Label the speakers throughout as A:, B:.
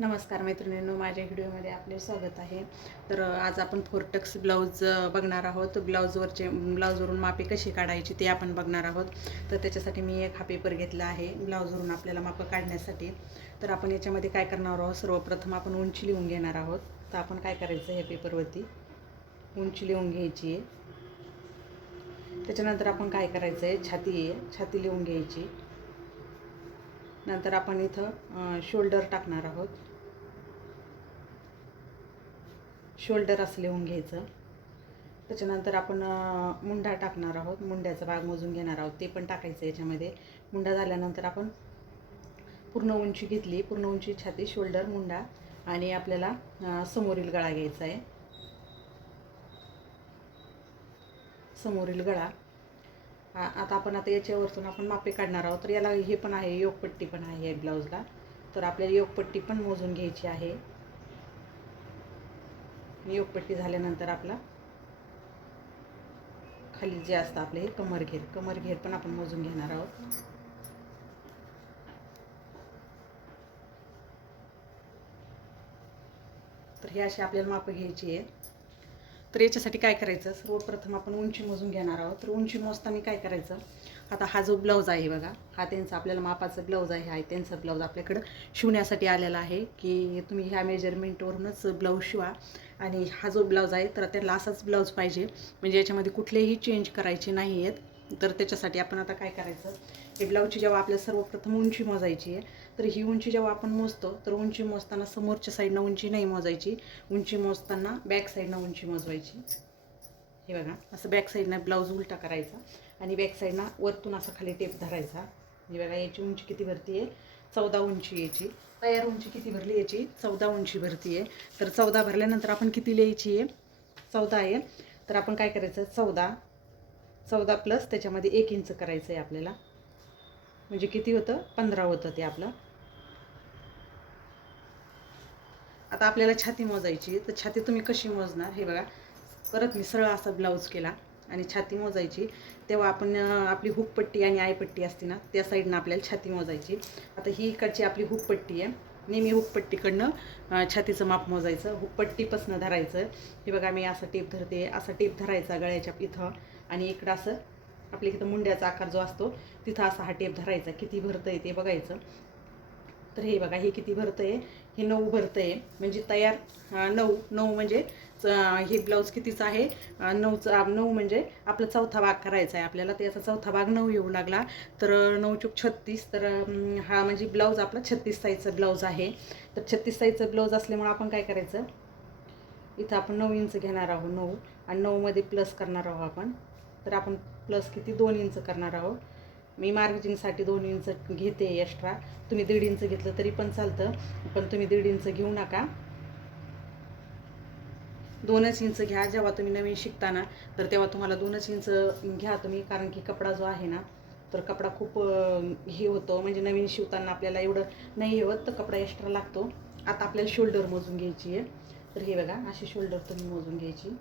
A: नमस्कार मैत्रिणींनो माझ्या व्हिडिओमध्ये आपले स्वागत आहे. तर आज आपण फोरटक्स ब्लाऊज बघणार आहोत. ब्लाऊजवरचे ब्लाऊजवरून मापे कशी काढायची ते आपण बघणार आहोत. तर त्याच्यासाठी मी एक हा पेपर घेतला आहे ब्लाऊजवरून आपल्याला मापं काढण्यासाठी. तर आपण याच्यामध्ये काय करणार आहोत? सर्वप्रथम आपण उंची लिहून घेणार आहोत. तर आपण काय करायचं हे पेपरवरती? उंची लिहून घ्यायची आहे. त्याच्यानंतर आपण काय करायचं आहे? छाती आहे. छाती लिहून घ्यायची. नंतर आपण इथं शोल्डर टाकणार आहोत. शोल्डर असं लिहून घ्यायचं. त्याच्यानंतर आपण मुंडा टाकणार आहोत. मुंड्याचा भाग मोजून घेणार आहोत. ते पण टाकायचं याच्यामध्ये. मुंडा झाल्यानंतर आपण पूर्ण उंची घेतली. पूर्ण उंची छाती शोल्डर मुंडा आणि आपल्याला समोरील गळा घ्यायचा आहे. समोरील गळा. आता आपण आता याच्यावरतून आपण मापे काढणार आहोत. तर याला हे पण आहे योगपट्टी पण आहे ब्लाऊजला. तर आपल्याला योगपट्टी पण मोजून घ्यायची आहे. योगपट्टी झाल्यानंतर आपला खाली जे असतं आपले हे कमरघेर कमरघेर पण आपण मोजून घेणार आहोत. तर हे अशी आपल्याला मापं घ्यायची आहे तर याच्यासाठी काय करायचं? सर्वप्रथम आपण उंची मोजून घेणार आहोत. तर उंची मोजताना काय करायचं? आता हा जो ब्लाऊज आहे बघा हा त्यांचा आपल्याला मापाचा ब्लाऊज आहे हा त्यांचा ब्लाऊज आपल्याकडं शिवण्यासाठी आलेला आहे की तुम्ही ह्या मेजरमेंटवरूनच ब्लाऊज शिवा. आणि हा जो ब्लाऊज आहे तर त्याला असाच ब्लाऊज पाहिजे. म्हणजे याच्यामध्ये कुठलेही चेंज करायचे नाही आहेत तर त्याच्यासाठी आपण आता काय करायचं? हे ब्लाऊजची जेव्हा आपल्याला सर्वप्रथम उंची मोजायची आहे तर ही उंची जेव्हा आपण मोजतो तर उंची मोजताना समोरच्या साईडनं उंची नाही मोजायची. उंची मोजताना बॅक साईडनं उंची मोजवायची. हे बघा असं बॅक साईडनं ब्लाऊज उलटा करायचा. आणि बॅक साईडनं वरतून असं खाली टेप धरायचा. म्हणजे बघा याची उंची किती भरती आहे? चौदा उंची याची. तयार उंची किती भरली याची? चौदा उंची भरती आहे. तर चौदा भरल्यानंतर आपण किती लिहायची आहे? चौदा आहे. तर आपण काय करायचं? चौदा. चौदा प्लस त्याच्यामध्ये एक इंच करायचं आहे आपल्याला. म्हणजे किती होतं? पंधरा होतं ते आपलं. आता आपल्याला छाती मोजायची तर छाती तुम्ही कशी मोजणार? हे बघा. परत मी सरळ असा ब्लाऊज केला. आणि छाती मोजायची. तेव्हा आपण आपली हुकपट्टी आणि आयपट्टी असते ना त्या साईडनं आपल्याला छाती मोजायची. आता ही इकडची आपली हुकपट्टी आहे. नेहमी हुकपट्टीकडनं छातीचं माप मोजायचं. हुकपट्टीपासनं धरायचं. हे बघा मी असा टेप धरते. असा टेप धरायचा गळ्याच्या इथं. आणि इकडं असं आपल्या इथं मुंड्याचा आकार जो असतो तिथं असा हा टेप धरायचा. किती भरतं आहे ते बघायचं. तर हे बघा हे किती भरतं आहे हे नऊ भरतं आहे म्हणजे तयार नऊ. नऊ म्हणजे च- हे ब्लाऊज कितीचं आहे? नऊचा नऊ म्हणजे आपला चौथा भाग करायचा आहे आपल्याला. त्याचा चौथा भाग नऊ येऊ लागला. तर नऊ चूक छत्तीस. तर हा म्हणजे ब्लाऊज आपला छत्तीस साईजचा ब्लाऊज आहे. तर छत्तीस साईजचा ब्लाऊज असल्यामुळे आपण काय करायचं? इथं आपण नऊ इंच घेणार आहोत नऊ. आणि नऊमध्ये प्लस करणार आहोत आपण. तर आपण प्लस किती? दोन इंच करणार आहोत. मी मार्जिनसाठी दोन इंच घेते एक्स्ट्रा तुम्ही दीड इंच घेतलं तरी पण चालतं पण तुम्ही दीड इंच घेऊ नका. दोनच इंच घ्या जेव्हा तुम्ही नवीन शिकताना तर तेव्हा तुम्हाला दोनच इंच घ्या तुम्ही कारण की कपडा जो आहे ना तर कपडा खूप हे होतो. म्हणजे नवीन शिवताना आपल्याला एवढं नाही हे होत तर कपडा एक्स्ट्रा लागतो. आता आपल्याला शोल्डर मोजून घ्यायची आहे. तर हे बघा अशी शोल्डर तुम्ही मोजून घ्यायची.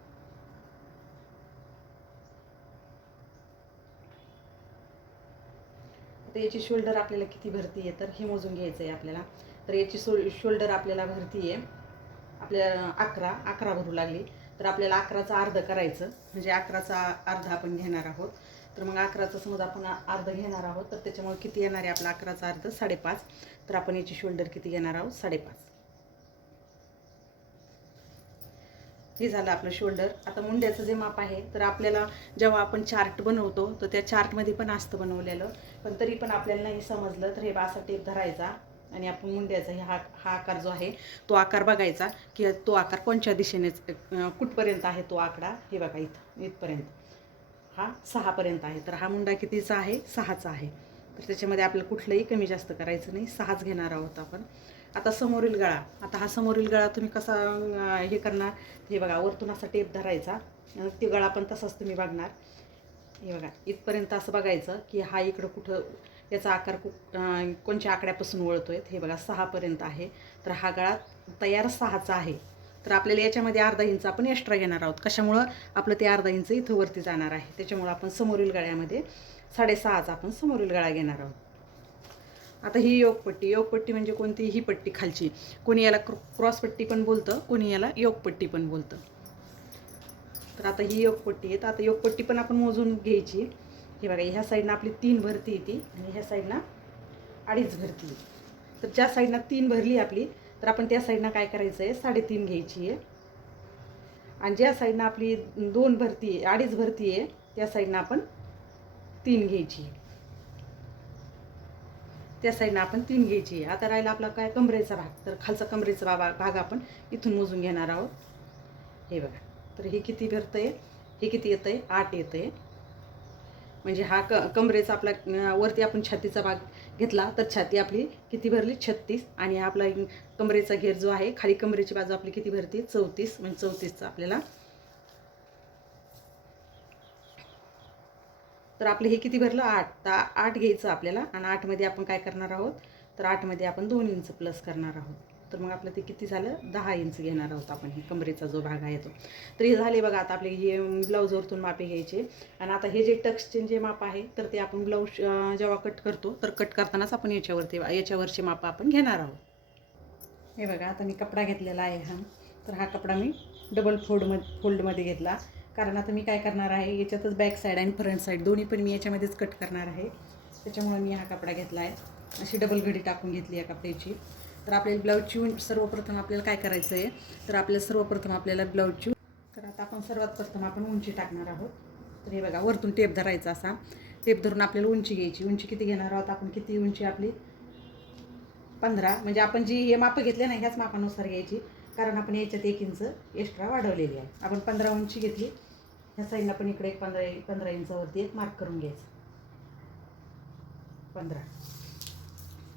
A: तर याची शोल्डर आपल्याला किती भरती आहे तर हे मोजून घ्यायचं आहे आपल्याला. तर याची सो शोल्डर आपल्याला भरती आहे. आपल्या अकरा अकरा भरू लागली. तर आपल्याला अकराचा अर्ध करायचं. म्हणजे अकराचा अर्ध आपण घेणार आहोत. तर मग अकराचा समज आपण अर्ध घेणार आहोत तर त्याच्यामुळे किती येणार आहे आपला अकराचा अर्ध? साडेपाच. तर आपण याची शोल्डर किती घेणार आहोत? साडेपाच. हे झालं आपलं शोल्डर आता मुंड्याचं जे माप आहे तर आपल्याला जेव्हा आपण चार्ट बनवतो तर त्या चार्टमध्ये पण असतं बनवलेलं. पण तरी पण आपल्याला नाही समजलं तर हे असा टेप धरायचा आणि आपण मुंड्याचा हे हा हा आकार जो आहे तो आकार बघायचा की तो आकार कोणत्या दिशेने कुठपर्यंत आहे तो आकडा? हे बघा इथं इथपर्यंत. हा सहापर्यंत आहे. तर हा मुंडा कितीचा आहे? सहाचा आहे. तर त्याच्यामध्ये आपल्याला कुठलंही कमी जास्त करायचं नाही. सहाच घेणार आहोत आपण. आता समोरील गळा. आता हा समोरील गळा तुम्ही कसा हे करणार? हे बघा वरतून असा टेप धरायचा. ते गळा पण तसाच तुम्ही बघणार. हे बघा इथपर्यंत असं बघायचं की हा इकडं कुठं याचा आकार कु कोणच्या कोणत्या आकड्यापासून आहे हे बघा सहापर्यंत आहे. तर हा गळा तयार सहाचा आहे. तर आपल्याला याच्यामध्ये अर्धा इंच आपण एक्स्ट्रा घेणार आहोत. कशामुळं? आपलं ते अर्धा इंच इथं वरती जाणार आहे. त्याच्यामुळं आपण समोरील गळ्यामध्ये साडेसहाचा आपण समोरील गळा घेणार आहोत. आता ही योगपट्टी योगपट्टी म्हणजे कोणती? ही पट्टी खालची. कोणी याला क्रॉसपट्टी क्रॉस पट्टी पण बोलतं कोणी याला योगपट्टी पण बोलतं. तर आता ही योगपट्टी आहे. तर आता योगपट्टी पण आपण मोजून घ्यायची हे बघा ह्या साईडनं आपली तीन भरती येते आणि ह्या साईडनं अडीच भरती आहे. तर ज्या साईडनं तीन भरली आपली तर आपण त्या साईडनं काय करायचं आहे? साडेतीन घ्यायची आहे. आणि ज्या साईडनं आपली दोन भरती आहे अडीच भरती आहे त्या साईडनं आपण तीन घ्यायची. आहे त्या साईडनं आपण तीन घ्यायची. आहे आता राहिला आपला काय कमरेचा भाग. तर खालचा कमरेचा बाबा भाग आपण इथून मोजून घेणार आहोत. हे बघा. तर हे किती भरतंय? हे किती येतंय? आठ येतंय. म्हणजे हा क कमरेचा आपला वरती आपण छातीचा भाग घेतला तर छाती आपली किती भरली? छत्तीस. आणि आपला कमरेचा घेर जो आहे खाली कमरेची बाजू आपली किती भरती? चौतीस. म्हणजे चौतीसचा आपल्याला तर आपलं हे किती भरलं? आठ. तर आठ घ्यायचं आपल्याला आणि आठमध्ये आपण काय करणार आहोत? तर आठमध्ये आपण दोन इंच प्लस करणार आहोत. तर मग आपलं ते किती झालं? दहा इंच घेणार आहोत आपण. हे कमरेचा जो भाग आहे तो. तर हे झाले बघा आता आपले हे ब्लाऊजवरतून मापे घ्यायचे. आणि आता हे जे टक्सचे जे माप आहे तर ते आपण ब्लाऊज जेव्हा कट करतो तर कट करतानाच आपण याच्यावरती याच्यावरचे माप आपण घेणार आहोत. हे बघा आता मी कपडा घेतलेला आहे हा. तर हा कपडा मी डबल फोल्डमध्ये फोल्डमध्ये घेतला. कारण आता मी काय करणार आहे याच्यातच बॅक साईड आणि फ्रंट साईड दोन्ही पण मी याच्यामध्येच कट करणार आहे. त्याच्यामुळे मी हा कपडा घेतला आहे अशी डबल घडी टाकून घेतली या कपड्याची. तर आपल्याला ब्लाऊजची सर्वप्रथम आपल्याला काय करायचं आहे तर आपल्याला सर्वप्रथम आपल्याला ब्लाऊजची तर आता आपण सर्वात प्रथम आपण उंची टाकणार आहोत. तर हे बघा वरतून टेप धरायचा असा. टेप धरून आपल्याला उंची घ्यायची. उंची किती घेणार आहोत आपण? किती उंची आपली? पंधरा. म्हणजे आपण जी हे मापं घेतले ना ह्याच मापानुसार घ्यायची. कारण आपण याच्यात एक इंच एक्स्ट्रा वाढवलेली आहे. आपण पंधरा उंची घेतली ह्या साईडला पण इकडे एक पंधरा पंधरा इंचावरती एक मार्क करून घ्यायचं. पंधरा.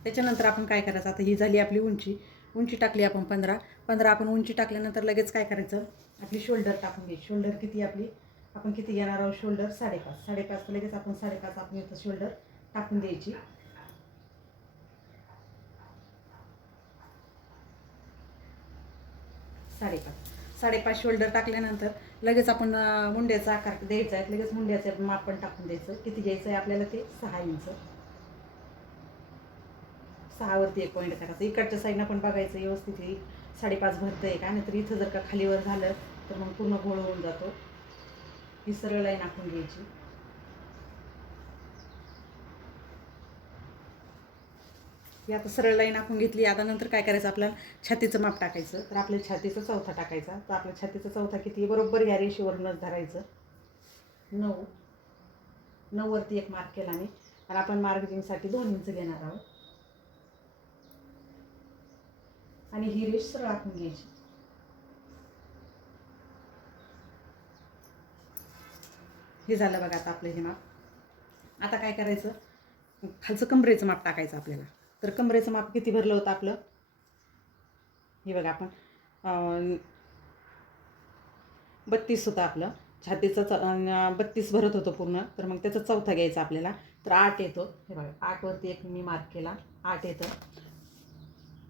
A: त्याच्यानंतर आपण काय करायचं? आता ही झाली आपली उंची. उंची टाकली आपण पंधरा. पंधरा आपण उंची टाकल्यानंतर लगेच काय करायचं? आपली शोल्डर टाकून घ्यायची. शोल्डर किती आपली? आपण किती घेणार आहोत? शोल्डर साडेपाच. साडेपाच लगेच आपण साडेपाच आपण इथं शोल्डर टाकून द्यायची. साडेपाच. साडेपाच शोल्डर टाकल्यानंतर लगेच आपण मुंड्याचा आकार द्यायचा आहे. लगेच मुंड्याचं माप पण टाकून द्यायचं. किती घ्यायचं आहे आपल्याला ते? सहा इंच. सहावरती एक पॉईंट करायचं. इकडच्या साईडनं पण बघायचं व्यवस्थित हे साडेपाच भरतं आहे का? नाहीतर इथं जर का खालीवर झालं तर मग पूर्ण गोळ होऊन जातो. ही सरळ लाईन आखून घ्यायची. ही आता सरळ लाईन आखून घेतली. आता नंतर काय करायचं? आपल्याला छातीचं माप टाकायचं. तर आपल्या छातीचा चौथा टाकायचा. तर आपल्या छातीचा चौथा किती बरोबर या रेषेवरूनच धरायचं. नऊ. नऊवरती एक मार्क केला मी. आणि आपण मार्किंगसाठी दोन इंच घेणार आहोत. आणि ही रेष सरळ आपण घ्यायची. हे झालं बघा आता आपलं हे माप. आता काय करायचं? खालचं कमरेचं माप टाकायचं आपल्याला. तर कमरेचं माप किती भरलं होतं आपलं? हे बघा आपण. बत्तीस होतं आपलं. छातीचं च बत्तीस भरत होतं पूर्ण. तर मग त्याचा चौथा घ्यायचा आपल्याला. तर आठ येतो. हे बघा आठवरती एक मी मार्क केला. आठ येतं.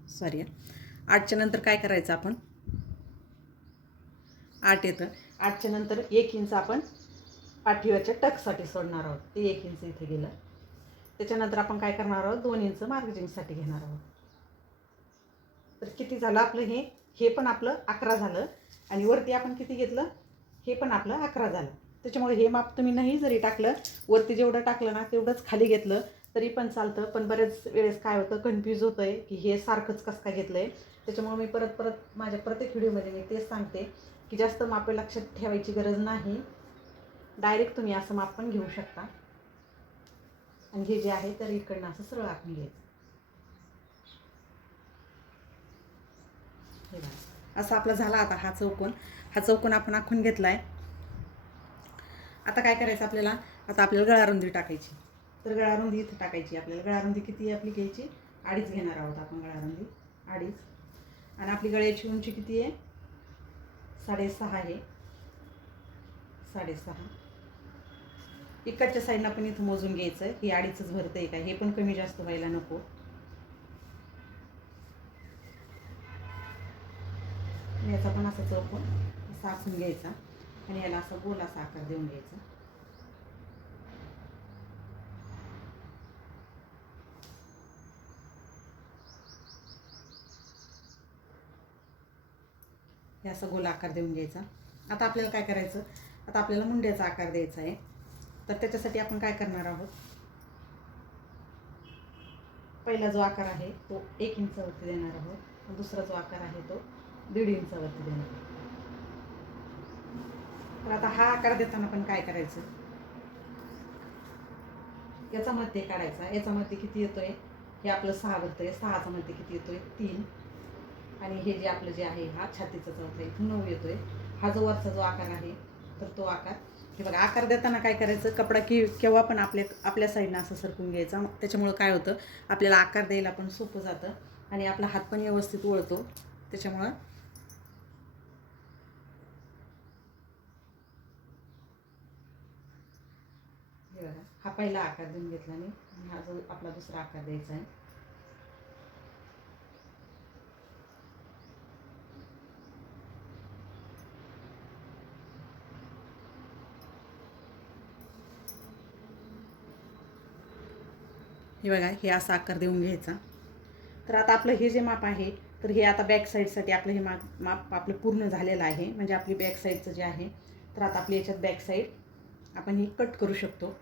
A: सॉरी आठच्या नंतर काय करायचं आपण? आठ येतं. आठच्या नंतर एक इंच आपण पाठीवरच्या टकसाठी सोडणार आहोत. ते एक इंच इथे गेलं. त्याच्यानंतर आपण काय करणार आहोत? दोन इंच मार्जिंगसाठी घेणार आहोत. तर किती झालं आपलं हे? हे पण आपलं अकरा झालं. आणि वरती आपण किती घेतलं? हे पण आपलं अकरा झालं. त्याच्यामुळे हे माप तुम्ही नाही जरी टाकलं वरती जेवढं टाकलं ना तेवढंच खाली घेतलं तरी पण चालतं. पण बऱ्याच वेळेस काय होतं कन्फ्यूज होतं आहे की हे सारखंच कसं काय घेतलं आहे त्याच्यामुळे मी परत परत माझ्या प्रत्येक व्हिडिओमध्ये मी तेच सांगते की जास्त मापे लक्षात ठेवायची गरज नाही. डायरेक्ट तुम्ही असं माप पण घेऊ शकता. आणि हे जे आहे तर इकडनं असं सरळ आखून घ्यायचं. हे बघा. असा आपला झाला आता हा चौकोन. हा चौकोन आपण आखून घेतला आहे आता काय करायचं आपल्याला? आता आपल्याला गळारुंदी टाकायची. तर गळारुंदी इथं टाकायची. आपल्याला गळारुंदी किती आपली घ्यायची? अडीच घेणार आहोत आपण गळारुंदी अडीच. आणि आपली गळ्याची उंची किती आहे? साडेसहा आहे. साडेसहा. इकडच्या साईडला पण इथं मोजून घ्यायचं. ही अडीचच भरतं आहे का? हे पण कमी जास्त व्हायला नको. याचा पण असा चौकोन असा घ्यायचा. आणि याला असा गोल असा आकार देऊन घ्यायचा. हे असा गोल आकार देऊन घ्यायचा. आता आपल्याला काय करायचं? आता आपल्याला मुंड्याचा आकार द्यायचा आहे. तर त्याच्यासाठी आपण काय करणार आहोत? पहिला जो आकार आहे तो एक इंचावरती देणार आहोत. दुसरा जो आकार आहे तो दीड इंचावरती देणार आहोत. तर आता हा आकार देताना पण काय करायचं? याचा मध्य काढायचा. याचा मध्य किती येतोय? हे आपलं सहा बघतोय सहाचा मध्य किती येतोय? तीन. आणि हे जे आपलं जे आहे हा छातीचा चौथा इथून नऊ येतोय. हा जो वरचा जो आकार आहे तर तो आकार हे बघा आकार देताना काय करायचं? कपडा की केव्हा पण आपल्या आपल्या साईडनं असं सरकून घ्यायचा. त्याच्यामुळं काय होतं? आपल्याला आकार द्यायला पण सोपं जातं आणि आपला हात पण व्यवस्थित वळतो. त्याच्यामुळं हे बघा हा पहिला आकार देऊन घेतला मी आणि हा जो आपला दुसरा आकार द्यायचा आहे. हे बघा हे असा आकार देऊन घ्यायचा. तर आता आपलं हे जे माप आहे तर हे आता बॅक साईडसाठी आपलं हे माप माप आपलं पूर्ण झालेलं आहे. म्हणजे आपली बॅक साईडचं जे आहे तर आता आपली याच्यात बॅक साईड आपण ही कट करू शकतो.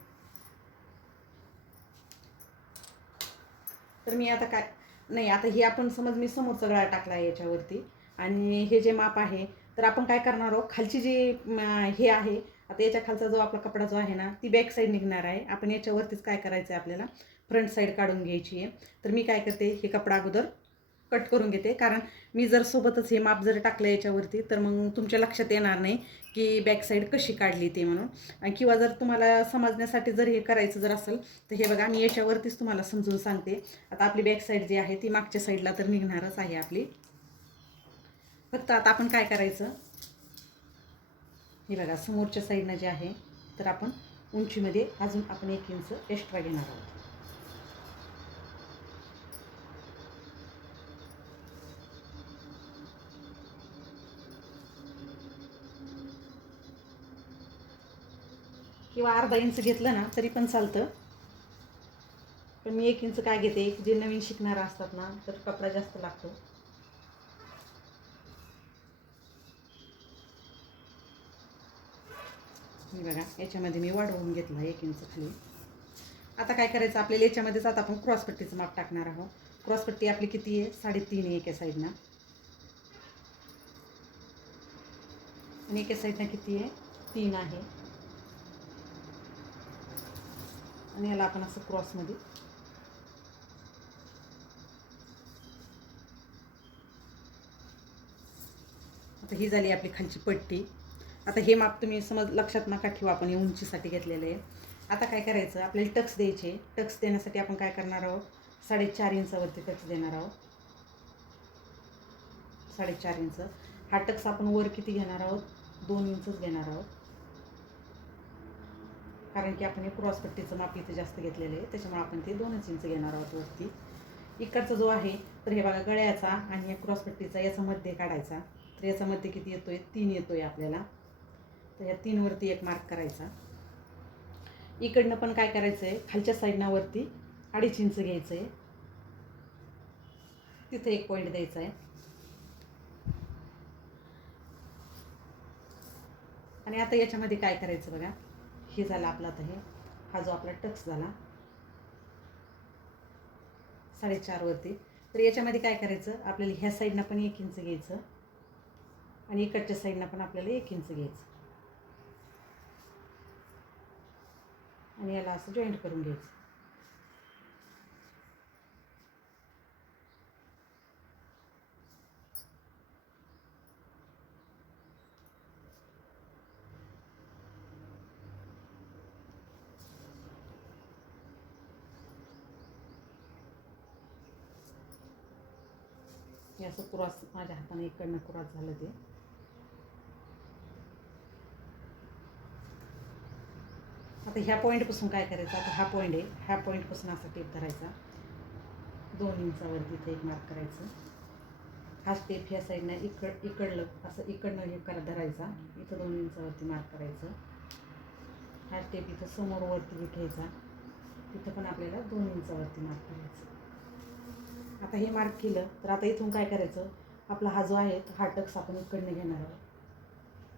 A: तर मी आता काय नाही आता हे आपण समज मी समोरचा गळा टाकला आहे याच्यावरती. आणि हे जे माप आहे तर आपण काय करणार आहोत खालची जी हे आहे आता याच्या खालचा जो आपला कपडा जो आहे ना ती बॅक साईड निघणार आहे. आपण याच्यावरतीच काय करायचं आहे आपल्याला फ्रंट साईड काढून घ्यायची आहे. तर मी काय करते हे कपडा अगोदर कट करून घेते. कारण मी जर सोबतच हे माप जर टाकलं याच्यावरती तर मग तुमच्या लक्षात येणार नाही की बॅक साईड कशी काढली ते म्हणून. आणि किंवा जर तुम्हाला समजण्यासाठी जर हे करायचं जर असेल तर हे बघा मी याच्यावरतीच तुम्हाला समजून सांगते. आता आपली बॅक साईड जी आहे ती मागच्या साईडला तर निघणारच आहे आपली. फक्त आता आपण काय करायचं? हे बघा समोरच्या साईडनं जे आहे तर आपण उंचीमध्ये अजून आपण एक इंच एक्स्ट्रा घेणार आहोत. किंवा अर्धा इंच घेतलं ना तरी पण चालतं. पण मी एक इंच काय घेते जे नवीन शिकणार असतात ना तर कपडा जास्त लागतो. बघा याच्यामध्ये मी वाढवून घेतलं एक इंच खाली. आता काय करायचं आपल्याला याच्यामध्येच आता आपण क्रॉसपट्टीचं माप टाकणार आहोत. क्रॉसपट्टी आपली किती आहे? साडेतीन आहे एका साईडनं आणि एका साईडनं किती आहे? तीन आहे. आणि याला आपण असं क्रॉसमध्ये आता ही झाली आपली खालची पट्टी. आता हे माप तुम्ही समज लक्षात नका ठेवा आपण हे उंचीसाठी घेतलेलं आहे. आता काय करायचं? आपल्याला टक्स द्यायचे टक्स देण्यासाठी आपण काय करणार आहोत? साडेचार इंचावरती टक्स देणार आहोत. साडेचार इंच. हा टक्स आपण वर किती घेणार आहोत? दोन इंचच घेणार आहोत. कारण की आपण हे क्रॉसपट्टीचं माप इथे जास्त घेतलेलं आहे. त्याच्यामुळे आपण ते दोनच इंच घेणार आहोत वरती. इकडचा जो आहे तर हे बघा गळ्याचा आणि क्रॉसपट्टीचा याचा मध्ये काढायचा. तर याचा मध्ये किती येतोय? तीन येतोय आपल्याला. तर या तीनवरती एक मार्क करायचा. इकडनं पण काय करायचं आहे खालच्या साईडनावरती अडीच इंच घ्यायचं आहे तिथे एक पॉईंट द्यायचा आहे आणि आता याच्यामध्ये काय करायचं बघा? हे झालं आपला तर हे. हा जो आपला टक्स झाला. साडेचारवरती तर याच्यामध्ये काय करायचं? आपल्याला ह्या साईडनं पण एक इंच घ्यायचं आणि इकडच्या साईडनं पण आपल्याला एक इंच घ्यायचं. आणि याला असं जॉईंट करून घ्यायचं. असं क्रॉस माझ्या हाताने इकडनं क्रॉस झालं ते. आता ह्या पॉईंटपासून काय करायचं? आता हा पॉईंट आहे. ह्या पॉईंटपासून असा टेप धरायचा. दोन इंचावरती इथे एक मार्क करायचं. हा स्टेप ह्या साईडनं इकड इकडलं असं इकडनं हे करा धरायचा. इथं दोन इंचावरती मार्क करायचं. हा स्टेप इथं समोर वरती घ्यायचा. तिथं पण आपल्याला दोन इंचावरती मार्क करायचं. आता हे मार्क केलं तर आता इथून काय करायचं? आपला हा जो आहे तो हा टक्स आपण इकडनं घेणार आहोत.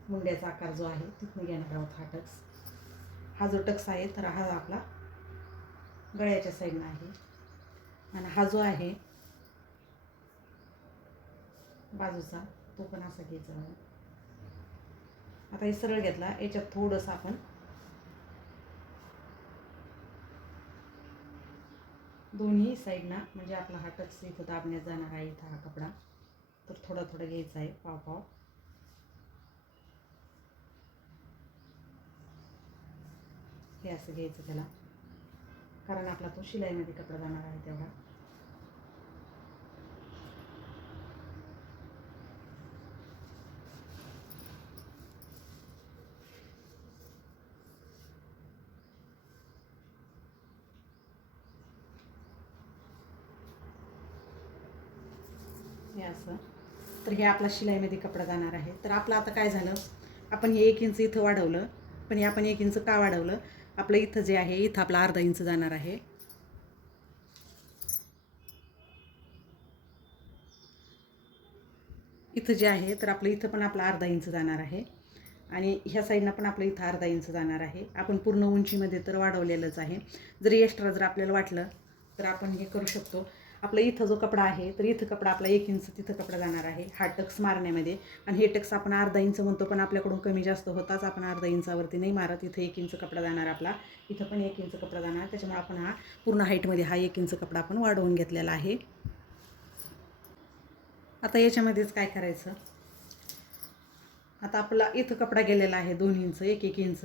A: मुंड्याचा आकार जो आहे तिथनं घेणार आहोत हा टक्स. हा जो टक्स आहे तर हा आपला गळ्याच्या साईडनं आहे. आणि हा जो आहे बाजूचा तो पण असा घ्यायचा. आता हे सरळ घेतला याच्यात थोडंसं आपण दोन्ही साईडना म्हणजे आपला हा टक्स इथं दाबण्यात जाणार आहे इथं हा कपडा. तर थोडा थोडा घ्यायचा आहे पाव पाव हे असं घ्यायचं त्याला. कारण आपला तो शिलाईमध्ये कपडा जाणार आहे तेवढा. हे असं. तर हे आपला शिलाईमध्ये कपडा जाणार आहे. तर आपलं आता काय झालं? आपण हे एक इंच इथं वाढवलं पण हे आपण एक इंच का वाढवलं? आपलं इथं जे आहे इथं आपला अर्धा इंच जाणार आहे. इथं जे आहे तर आपलं इथं पण आपला अर्धा इंच जाणार आहे. आणि ह्या साईडनं पण आपलं इथं अर्धा इंच जाणार आहे. आपण पूर्ण उंचीमध्ये तर वाढवलेलंच आहे. जरी एक्स्ट्रा जर आपल्याला वाटलं तर आपण हे करू शकतो. आपला इथं जो कपडा आहे तर इथं कपडा आपला एक इंच तिथं कपडा जाणार आहे हा टक्स मारण्यामध्ये. आणि हे टक्स आपण अर्धा इंच म्हणतो पण आपल्याकडून कमी जास्त होताच आपण अर्धा इंचावरती नाही मारत. इथं एक इंच कपडा जाणार आपला. इथं पण एक इंच कपडा जाणार. त्याच्यामुळे आपण हा पूर्ण हाईटमध्ये हा एक इंच कपडा आपण वाढवून घेतलेला आहे. आता याच्यामध्येच काय करायचं? आता आपला इथं कपडा गेलेला आहे दोन इंच एक एक इंच.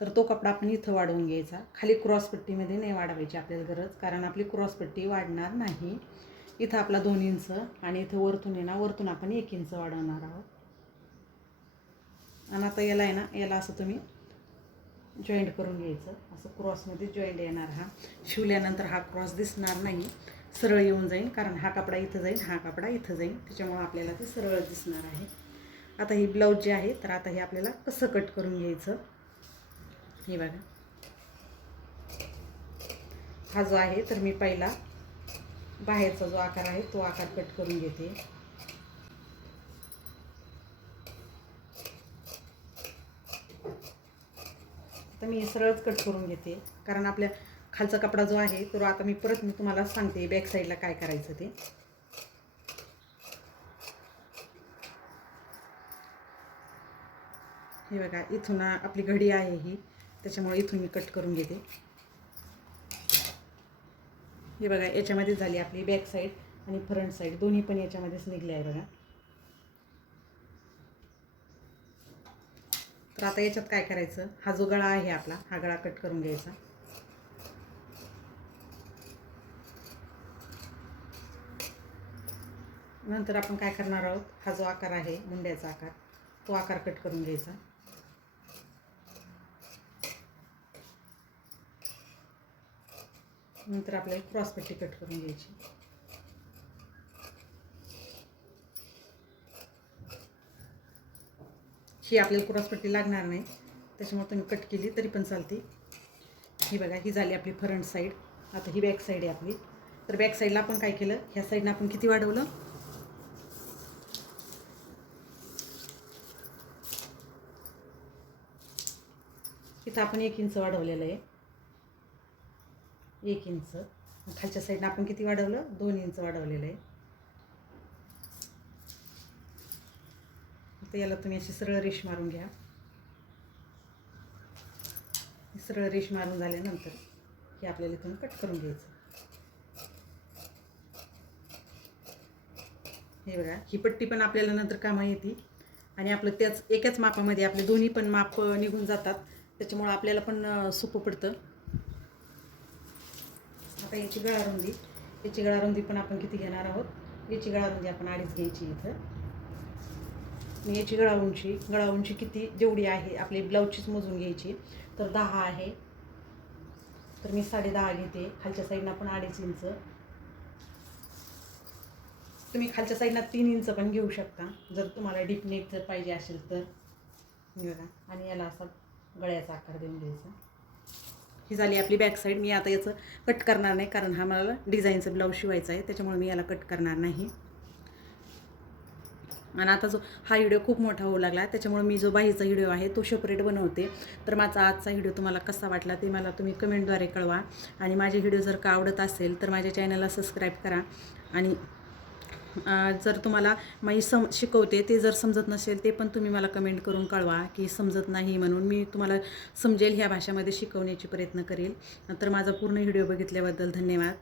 A: तर तो कपडा आपण इथं वाढवून घ्यायचा. खाली क्रॉसपट्टीमध्ये नाही वाढवायची आपल्याला गरज कारण आपली क्रॉसपट्टी वाढणार नाही. इथं आपला दोन इंच आणि इथं वरतून येणार वरतून आपण एक इंच वाढवणार आहोत. आणि आता याला आहे ना याला असं तुम्ही जॉईंट करून घ्यायचं. असं क्रॉसमध्ये जॉईंट येणार हा. शिवल्यानंतर हा क्रॉस दिसणार नाही. सरळ येऊन जाईल कारण हा कपडा इथं जाईल हा कपडा इथं जाईल त्याच्यामुळं आपल्याला ते सरळ दिसणार आहे. आता ही ब्लाऊज जे आहे तर आता हे आपल्याला कसं कट करून घ्यायचं? हे बघा. हा जो आहे तर मी पहिला बाहेरचा जो आकार आहे तो आकार कट करून घेते. आता मी सरळच कट करून घेते. कारण आपल्या खालचा कपडा जो आहे तो आता मी परत मी तुम्हाला सांगते बॅक साईडला काय करायचं ते. हे बघा इथून आपली घडी आहे ही. त्याच्यामुळे इथून मी कट करून घेते. हे बघा याच्यामध्ये झाली आपली बॅक साईड आणि फ्रंट साईड दोन्ही पण याच्यामध्येच निघले आहे बघा. तर आता याच्यात काय करायचं? हा जो गळा आहे आपला हा गळा कट करून घ्यायचा. नंतर आपण काय करणार आहोत? हा जो आकार आहे मुंड्याचा आकार तो आकार कट करून घ्यायचा. नंतर आपल्याला क्रॉसपट्टी कट करून घ्यायची. ही आपल्याला क्रॉसपट्टी लागणार नाही. त्याच्यामुळे तुम्ही कट केली तरी पण चालते. ही बघा ही झाली आपली फ्रंट साईड आता ही बॅक साईड आहे आपली. तर बॅक साईडला आपण काय केलं? ह्या साईडनं आपण किती वाढवलं? इथं आपण एक इंच वाढवलेलं आहे. एक इंच. खालच्या साईडनं आपण किती वाढवलं? दोन इंच वाढवलेलं आहे. आता याला तुम्ही अशी सरळ रेश मारून घ्या. सरळ रेश मारून झाल्यानंतर हे आपल्याला इथून कट करून घ्यायचं. हे बघा ही पट्टी पण आपल्याला नंतर कामा येते. आणि आपलं त्याच एकाच मापामध्ये आपले दोन्ही पण माप निघून जातात. त्याच्यामुळं आपल्याला पण सोपं पडतं. आता याची गळारुंदी याची गळारुंदी पण आपण किती घेणार आहोत? याची गळारुंदी आपण अडीच घ्यायची इथं. याची गळा उंची गळा उंची किती? जेवढी आहे आपली ब्लाऊजचीच मोजून घ्यायची. तर दहा आहे. तर मी साडे दहा घेते. खालच्या साईडनं आपण अडीच इंच. तुम्ही खालच्या साईडनं तीन इंच पण घेऊ शकता. जर तुम्हाला डीप नेक जर पाहिजे असेल तर. बघा. आणि याला असा गळ्याचा आकार देऊन द्यायचा ही झाली आपली बॅक साईड मी आता याचं कट करणार नाही कारण हा मला डिझाईनचं ब्लाऊज शिवायचं आहे. त्याच्यामुळे मी याला कट करणार नाही. आणि आता जो हा व्हिडिओ खूप मोठा होऊ लागला. त्याच्यामुळे मी जो बाईचा व्हिडिओ आहे तो सेपरेट बनवते. तर माझा आजचा व्हिडिओ तुम्हाला कसा वाटला ते मला तुम्ही कमेंटद्वारे कळवा. आणि माझे व्हिडिओ जर का आवडत असेल तर माझ्या चॅनलला सबस्क्राईब करा. आणि जर तुम्हाला मी सम शिकवते ते जर समजत नसेल ते पण तुम्ही मला कमेंट करून कळवा की समजत नाही म्हणून मी तुम्हाला समजेल ह्या भाषेमध्ये शिकवण्याची प्रयत्न करेल. तर माझा पूर्ण व्हिडिओ बघितल्याबद्दल धन्यवाद.